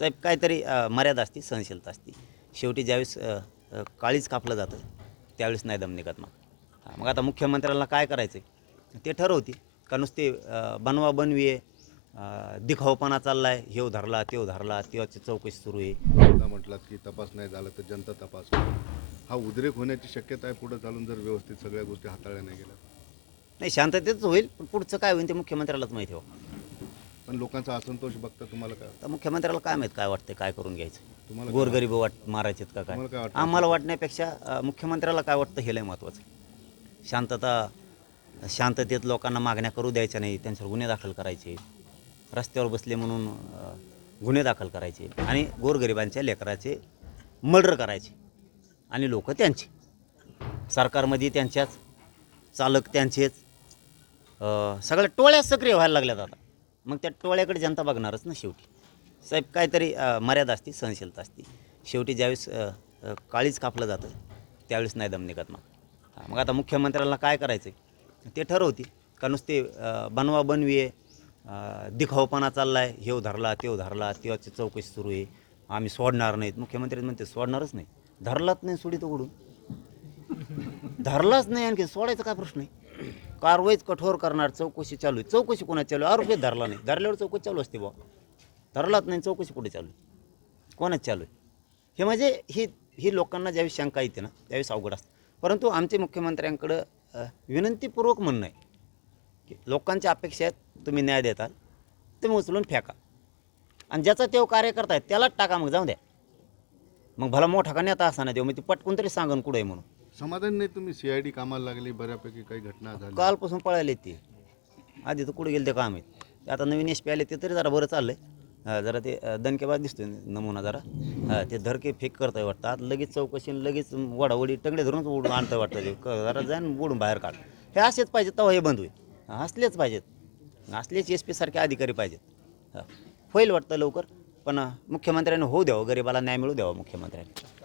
साहेब काहीतरी मर्यादा असते सहनशीलता असते. शेवटी ज्यावेळेस काळीच कापलं जातं त्यावेळेस नाही दम निघत मग. हा, मग आता मुख्यमंत्र्यांना काय करायचं आहे ते ठरवते का नुसते बनवा बनवी आहे दिखावपणा चालला आहे हेव धरला तेव धरला तेव्हाची चौकशी सुरू आहे. आता म्हटलात की तपास नाही झाला तर जनता तपास. हा उद्रेक होण्याची शक्यता आहे पुढे चालून जर व्यवस्थित सगळ्या गोष्टी हाताळल्या नाही गेल्या नाही शांततेच होईल पण पुढचं काय होईल ते मुख्यमंत्र्यालाच माहिती हो. पण लोकांचा असंतोष बघता तुम्हाला काय तर मुख्यमंत्र्याला काय माहीत काय वाटतं काय करून घ्यायचं? तुम्हाला गोरगरीब वाट मारायचेत का काय? तुम्हाला काय वाटतं? आम्हाला वाटण्यापेक्षा अ, मुख्यमंत्र्याला काय वाटतं हे लय महत्त्वाचं आहे. शांतता शांततेत लोकांना मागण्या करू द्यायच्या नाही त्यांच्यावर गुन्हे दाखल करायचे रस्त्यावर बसले म्हणून अ, गुन्हे दाखल करायचे आणि गोरगरिबांच्या लेकराचे मर्डर करायचे आणि लोक त्यांचे. सरकारमध्ये त्यांच्याच चालक त्यांचेच अ, सगळ्या टोळ्या सक्रिय व्हायला लागल्यात आता. मग त्या टोळ्याकडे जनता बघणारच ना शेवटी. साहेब काहीतरी मर्यादा असते सहनशीलता असते. शेवटी ज्यावेळेस काळीच कापलं जातं त्यावेळेस नाही दम निघत मग. मग आता मुख्यमंत्र्यांना काय करायचं आहे ते ठरवते का नुसते बनवा बनवी आहे दिखावपणा चालला आहे हे धरला तेव धरला तेव्हाची चौकशी सुरू आहे आम्ही सोडणार नाहीत. मुख्यमंत्री म्हणते सोडणारच नाही. धरलाच नाही सोडीत उघडून. धरलाच नाही आणखी सोडायचा काय प्रश्न आहे? कारवाईच कठोर करणार चौकशी चालू आहे. चौकशी कोणाची चालू आहे? आरोपी धरला नाही. धरल्यावर चौकशी चालू असते बा धरलाच नाही चौकशी कुठे चालू आहे? कोणाच चालू आहे? हे म्हणजे ही ही लोकांना ज्यावेळेस शंका येते ना त्यावेळेस अवघड असतं. परंतु आमचे मुख्यमंत्र्यांकडं विनंतीपूर्वक म्हणणं आहे की लोकांच्या अपेक्षा आहेत तुम्ही न्याय देताल तुम्ही उचलून फेका. आणि ज्याचा तेव कार्य करतायत त्यालाच टाका मग जाऊ द्या. मग भला मोठा का नेता असा ना देऊ मग ती पटकून तरी सांगन कुठं आहे म्हणून. समाधान नाही तुम्ही सीआयडी कामाला लागली बऱ्यापैकी काही घटना झाल्या. कालपासून पळायले ते. आधी तर कुठे गेले ते काम आहेत. आता नवीन एस पी आले ते तरी जरा बरं चाललंय. हा, जरा ते अ, दणकेबाज दिसतोय नमुना जरा. हा ते धरके फेक करताय वाटतं. आता लगेच चौकशी आणि लगेच वडावडी टंगडे धरूनच उडून आणताय वाटतं ते. क- जरा जाईन उडून बाहेर काढ. हे असेच पाहिजेत तेव्हा हे बंद होईल. असलेच पाहिजेत. असलेच एस पी सारखे अधिकारी पाहिजेत. हा. होईल वाटतं लवकर पण अ, मुख्यमंत्र्यांनी होऊ द्यावं गरिबाला न्याय मिळू द्यावा मुख्यमंत्र्यांनी.